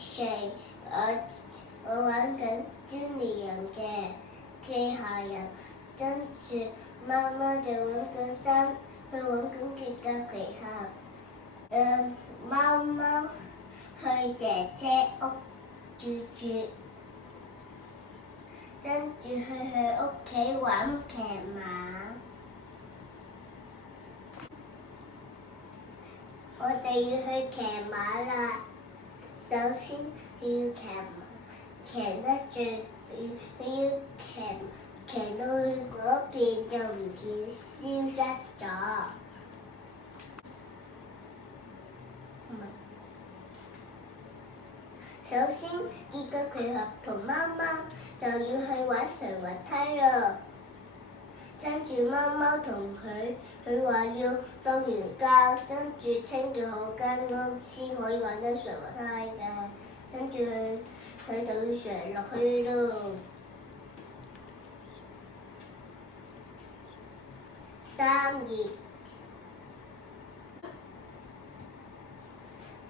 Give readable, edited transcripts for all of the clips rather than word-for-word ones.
歲，我玩緊專利人嘅機械人，跟住媽媽就揾緊衫，去揾緊結交其他。貓貓去姐姐屋住，跟住去佢屋企玩騎馬。我哋要去騎馬啦，首先要騎馬，騎得最快，要騎到去嗰邊就唔見消失咗。首先結交佢合同媽媽就要去玩垂滑梯啦。跟住貓貓同佢話要放完假，跟住清潔好間屋先可以玩得垂滑梯嘅。跟住佢就要上落去咯。3月，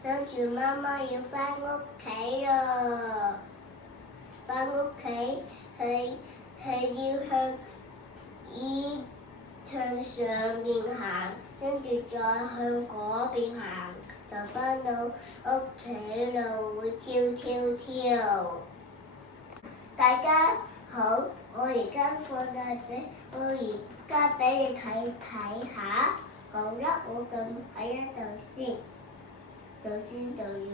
跟住媽媽要返屋企咯。返屋企，佢要向上面行，跟住再向嗰邊行，就返到屋企咯，會跳跳跳。大家好，我而家俾你睇下。好啦，我咁喺一度先，首先就要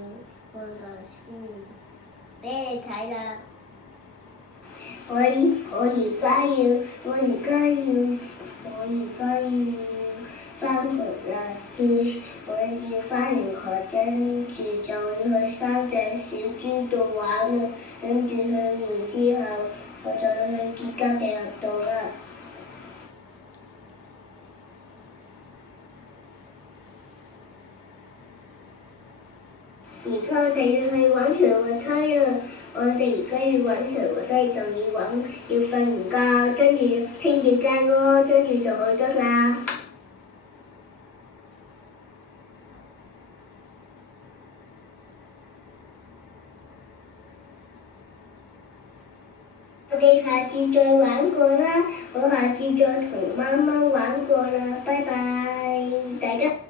放台先，俾你睇啦。我而家要返學啦，我要返完學，跟住就要去3隻小豬度玩啦，跟住去完之後，我就要去結交嘅人度啦。而家我哋要去玩垂滑梯啦！我哋而家要玩垂滑梯，就要瞓完覺，跟住清潔間屋，跟住就去得啦。我哋下次再玩過啦，我下次再同媽媽玩過啦，拜拜，大家。